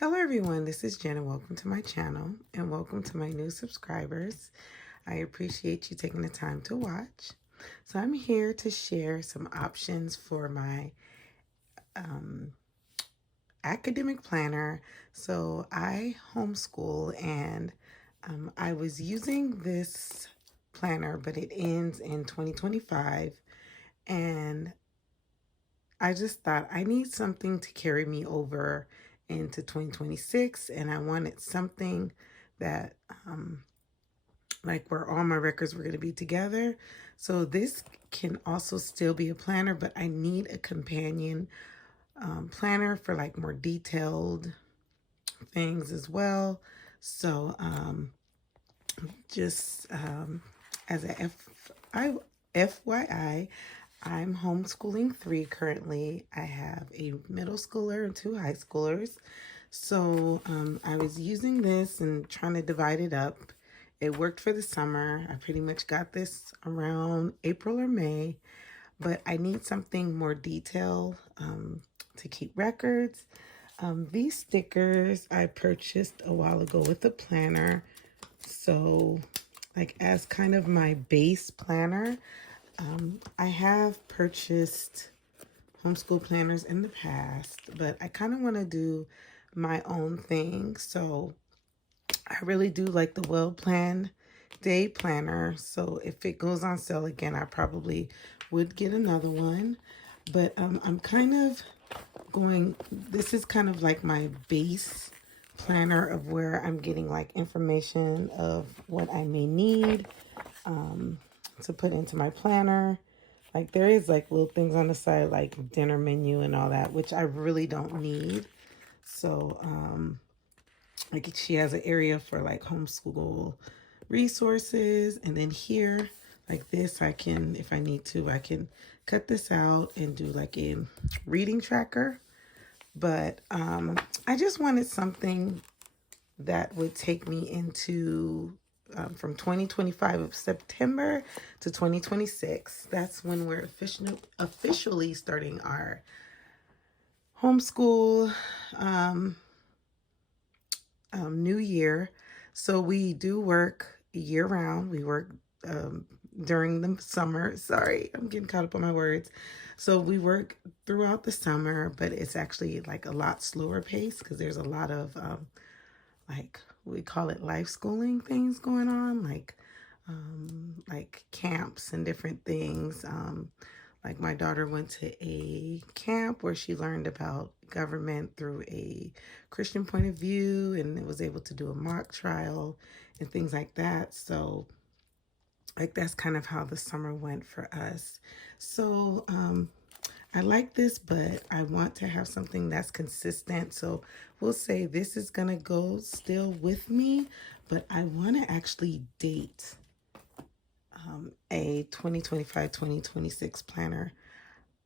Hello everyone, this is Jen and welcome to my channel and welcome to my new subscribers. I appreciate you taking the time to watch. So I'm here to share some options for my um, academic planner. So I homeschool and I was using this planner, but it ends in 2025, and I just thought I need something to carry me over into 2026, and I wanted something that like where all my records were going to be together. So this can also still be a planner, but I need a companion planner for like more detailed things as well. So just as a FYI, I'm homeschooling three currently. I have a middle schooler and two high schoolers. So I was using this and trying to divide it up. It worked for the summer. I pretty much got this around April or May, but I need something more detailed to keep records. These stickers I purchased a while ago with the planner. So like as kind of my base planner, I have purchased homeschool planners in the past, but I kind of want to do my own thing. So I really do like the Well Planned Day Planner. So if it goes on sale again, I probably would get another one. But I'm kind of going, this is kind of like my base planner of where I'm getting like information of what I may need to put into my planner. Like there is like little things on the side like dinner menu and all that, which I really don't need. So like she has an area for like homeschool resources, and then here like this I can, if I need to, I can cut this out and do like a reading tracker. But I just wanted something that would take me into from 2025 of September to 2026. That's when we're officially starting our homeschool new year. So we do work year round. We work during the summer. Sorry, I'm getting caught up on my words. So we work throughout the summer, but it's actually like a lot slower pace because there's a lot of like we call it life schooling things going on, like camps and different things. Like my daughter went to a camp where she learned about government through a Christian point of view and was able to do a mock trial and things like that. So like that's kind of how the summer went for us. So I like this, but I want to have something that's consistent. So we'll say this is going to go still with me, but I want to actually date a 2025-2026 planner.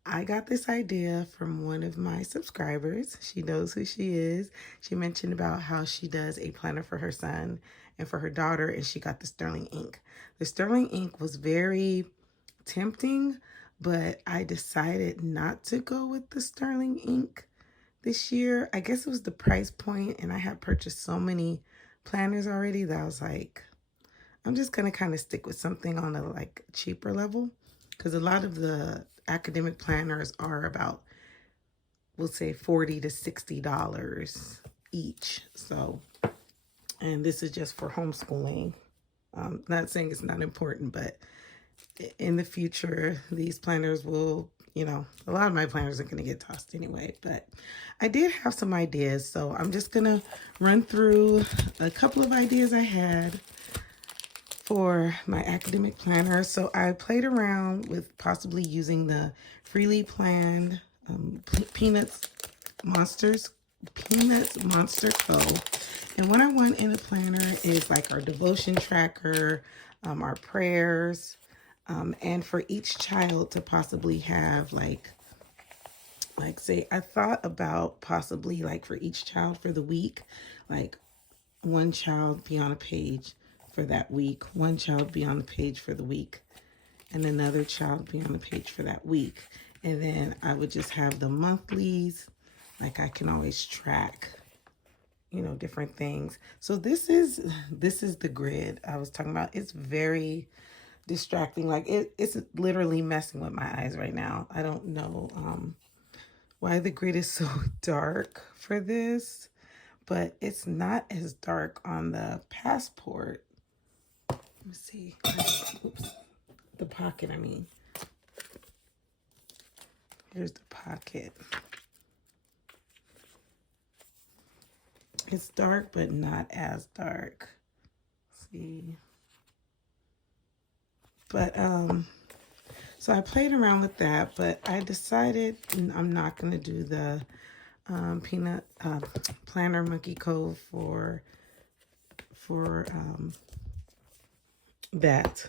I got this idea from one of my subscribers. She knows who she is. She mentioned about how she does a planner for her son and for her daughter, and she got the Sterling ink. The Sterling ink was very tempting, but I decided not to go with the Sterling ink this year. I guess it was the price point, and I had purchased so many planners already that I was like, I'm just gonna kind of stick with something on a like cheaper level, because a lot of the academic planners are about, we'll say $40 to $60 each. So, and this is just for homeschooling. Not saying it's not important, but in the future, these planners will, a lot of my planners are going to get tossed anyway. But I did have some ideas, so I'm just going to run through a couple of ideas I had for my academic planner. So I played around with possibly using the Freely Planned Peanuts Monster Co. And what I want in a planner is like our devotion tracker, our prayers, and for each child to possibly have like say I thought about possibly like for each child for the week, like one child be on a page for that week, one child be on the page for the week, and another child be on the page for that week. And then I would just have the monthlies, like I can always track you know, different things. So this is the grid I was talking about. It's very distracting. Like it's literally messing with my eyes right now. I don't know why the grid is so dark for this, but it's not as dark on the passport. Let me see. Oops. The pocket, I mean. Here's the pocket. It's dark, but not as dark. Let's see. But, so I played around with that, but I decided I'm not going to do the peanut planner Monkey Cove for that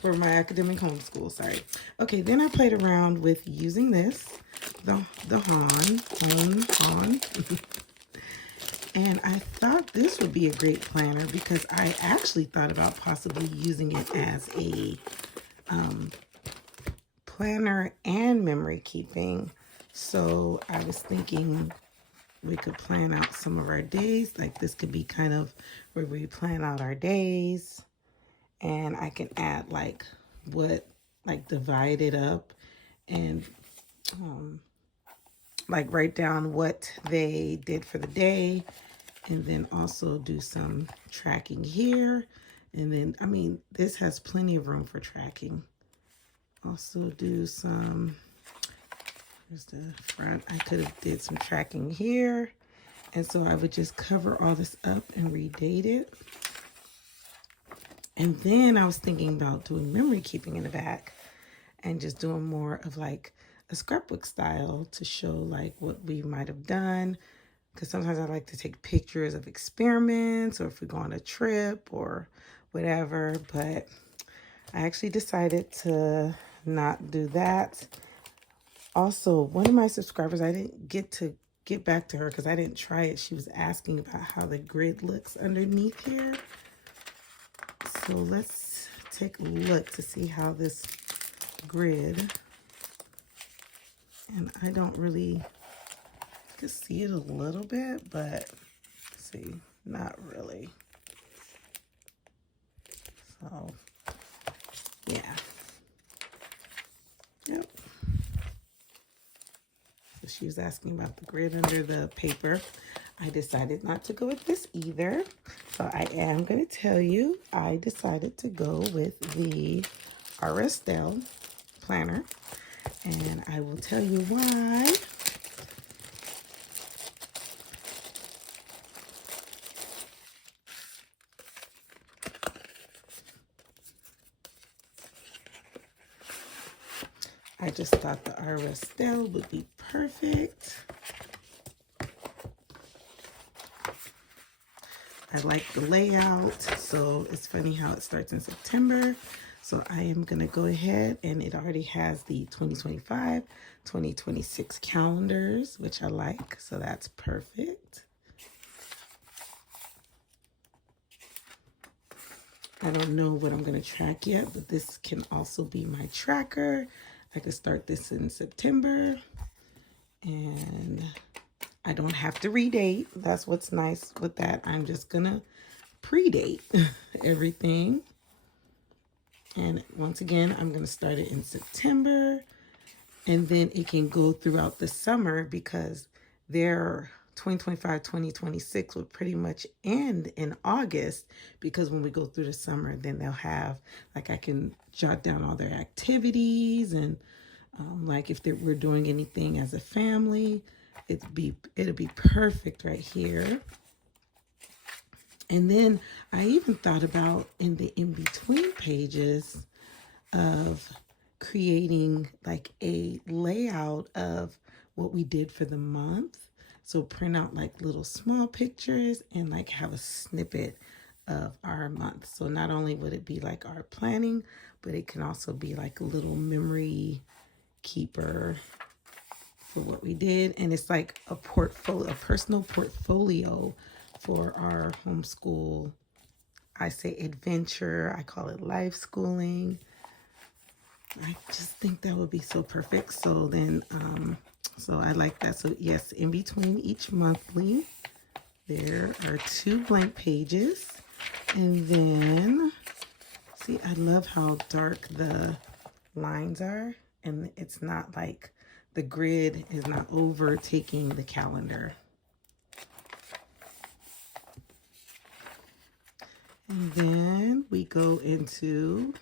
for my academic homeschool. Sorry. Okay, then I played around with using this, the Han. And I thought this would be a great planner because I actually thought about possibly using it as a planner and memory keeping. So I was thinking we could plan out some of our days. Like this could be kind of where we plan out our days. And I can add like divide it up and like write down what they did for the day, and then also do some tracking here. And then, I mean, this has plenty of room for tracking. Also do some, here's the front. I could have did some tracking here. And so I would just cover all this up and redate it. And then I was thinking about doing memory keeping in the back and just doing more of like a scrapbook style to show like what we might have done. Because sometimes I like to take pictures of experiments or if we go on a trip or whatever. But I actually decided to not do that. Also, one of my subscribers, I didn't get back to her because I didn't try it. She was asking about how the grid looks underneath here. So let's take a look to see how this grid, and I don't really, I can see it a little bit, but see, not really. So yeah, yep. So she was asking about the grid under the paper. I decided not to go with this either. So I am going to tell you, I decided to go with the Aristel planner. And I will tell you why. I just thought the Aristel would be perfect. I like the layout, so it's funny how it starts in September. So I am going to go ahead, and it already has the 2025, 2026 calendars, which I like, so that's perfect. I don't know what I'm going to track yet, but this can also be my tracker. I could start this in September, and I don't have to redate. That's what's nice with that. I'm just gonna predate everything. And once again, I'm gonna start it in September, and then it can go throughout the summer because their 2025, 2026 will pretty much end in August, because when we go through the summer, then they'll have, like, I can jot down all their activities and like if we're doing anything as a family, it'll be perfect right here. And then I even thought about in the in-between pages of creating like a layout of what we did for the month. So print out like little small pictures and like have a snippet of our month. So not only would it be like our planning, but it can also be like a little memory keeper for what we did. And it's like a portfolio, a personal portfolio for our homeschool. I say adventure, I call it life schooling. I just think that would be so perfect. So then So I like that. So yes, in between each monthly, there are 2 blank pages. And then, see, I love how dark the lines are. And it's not like the grid is not overtaking the calendar. And then we go into,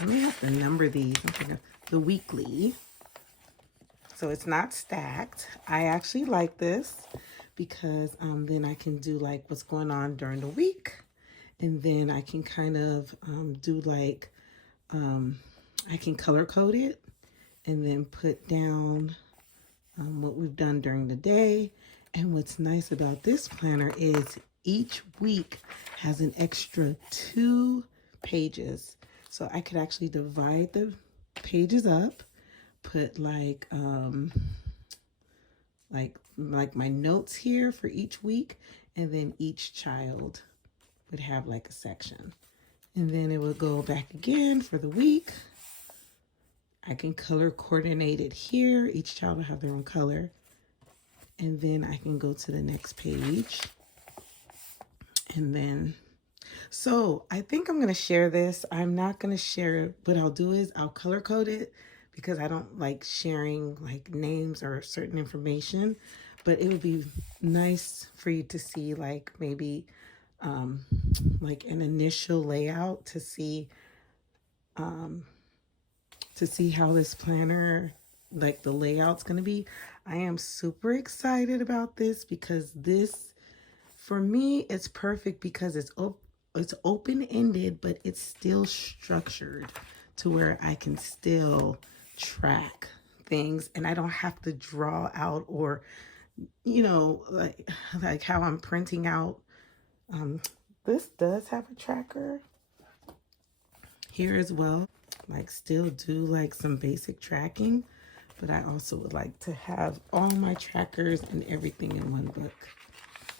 I may have to number these. I'm thinking the weekly. So it's not stacked. I actually like this because then I can do like what's going on during the week. And then I can kind of do like, I can color code it and then put down what we've done during the day. And what's nice about this planner is each week has an extra 2 pages. So I could actually divide the pages up, put like my notes here for each week, and then each child would have like a section. And then it will go back again for the week. I can color coordinate it here. Each child will have their own color. And then I can go to the next page. And then, so I think I'm going to share this. I'm not going to share it. What I'll do is I'll color code it because I don't like sharing like names or certain information. But it would be nice for you to see like maybe like an initial layout to see how this planner, like the layout's going to be. I am super excited about this because this, for me, it's perfect because it's open-ended, but it's still structured to where I can still track things and I don't have to draw out or, you know, like how I'm printing out. This does have a tracker here as well. Like still do like some basic tracking, but I also would like to have all my trackers and everything in one book.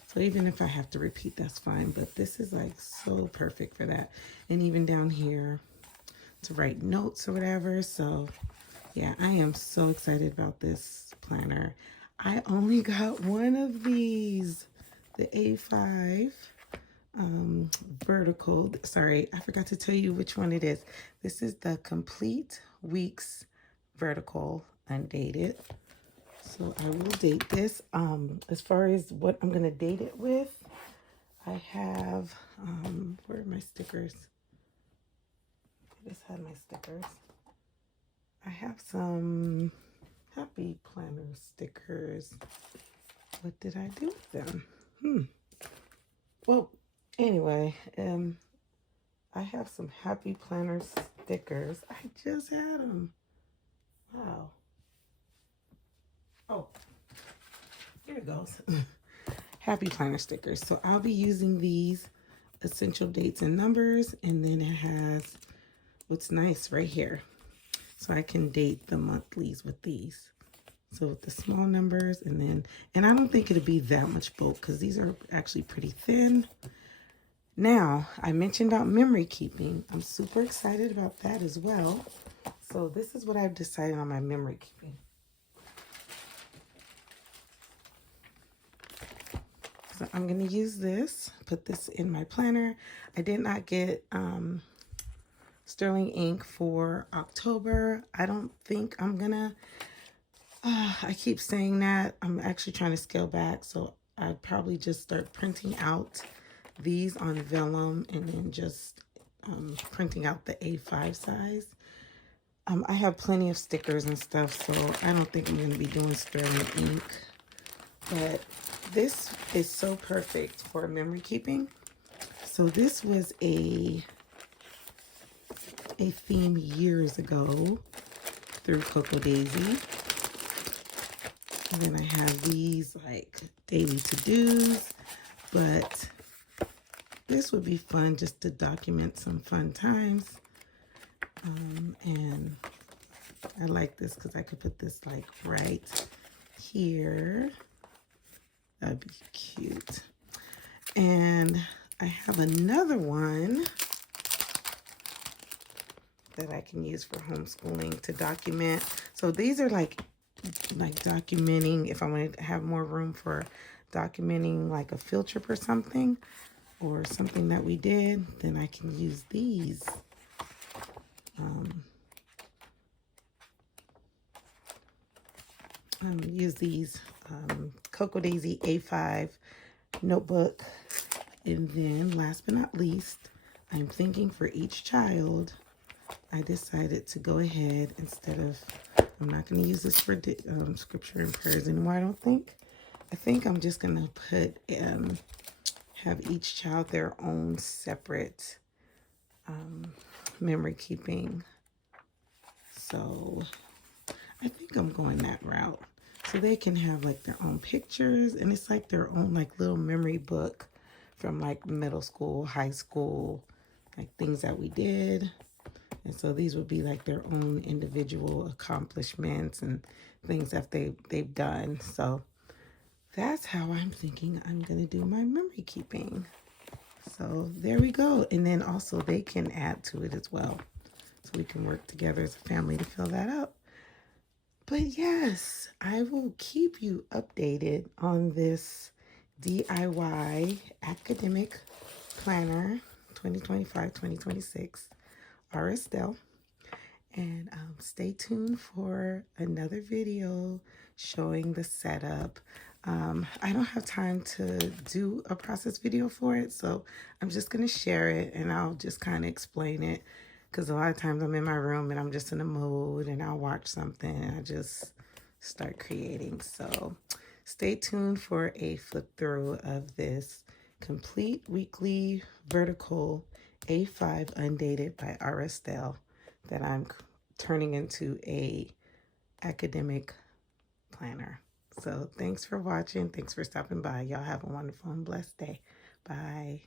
So even if I have to repeat, that's fine. But this is like so perfect for that. And even down here to write notes or whatever. So yeah, I am so excited about this planner. I only got one of these, the A5 vertical. Sorry, I forgot to tell you which one it is. This is the Complete Weeks Vertical Undated. So I will date this. As far as what I'm gonna date it with, I have where are my stickers? I just had my stickers. I have some Happy Planner stickers. What did I do with them? Well, anyway, I have some Happy Planner stickers. I just had them. Wow. Oh, here it goes. Happy Planner stickers. So I'll be using these essential dates and numbers, and then it has what's nice right here. So I can date the monthlies with these. So with the small numbers, and I don't think it'll be that much bulk because these are actually pretty thin. Now, I mentioned about memory keeping. I'm super excited about that as well. So this is what I've decided on my memory keeping. So I'm going to use this, put this in my planner. I did not get Sterling ink for October. I don't think I'm going to. I keep saying that. I'm actually trying to scale back. So I'd probably just start printing out these on vellum and then just printing out the A5 size. I have plenty of stickers and stuff, so I don't think I'm going to be doing Sterling ink. But this is so perfect for memory keeping. So this was a theme years ago through Cocoa Daisy. And then I have these like daily to-dos, but this would be fun just to document some fun times. And I like this because I could put this like right here. That'd be cute. And I have another one that I can use for homeschooling to document. So these are like like documenting, if I wanted to have more room for documenting like a field trip or something that we did, then I can use these. Use these Cocoa Daisy A5 notebook. And then last but not least, I'm thinking for each child, I decided to go ahead instead of, I'm not going to use this for scripture and prayers anymore, I don't think. I think I'm just going to put, have each child their own separate memory keeping. So I think I'm going that route. So they can have like their own pictures, and it's like their own like little memory book from like middle school, high school, like things that we did. And so these would be like their own individual accomplishments and things that they've done. So that's how I'm thinking I'm going to do my memory keeping. So there we go. And then also they can add to it as well. So we can work together as a family to fill that up. But yes, I will keep you updated on this DIY academic planner 2025-2026 RS Dell. And stay tuned for another video showing the setup. I don't have time to do a process video for it, so I'm just going to share it and I'll just kind of explain it, because a lot of times I'm in my room and I'm just in a mode and I'll watch something and I just start creating. So stay tuned for a flip through of this complete weekly vertical A5 undated by RS Dell that I'm turning into a academic planner. So thanks for watching. Thanks for stopping by. Y'all have a wonderful and blessed day. Bye.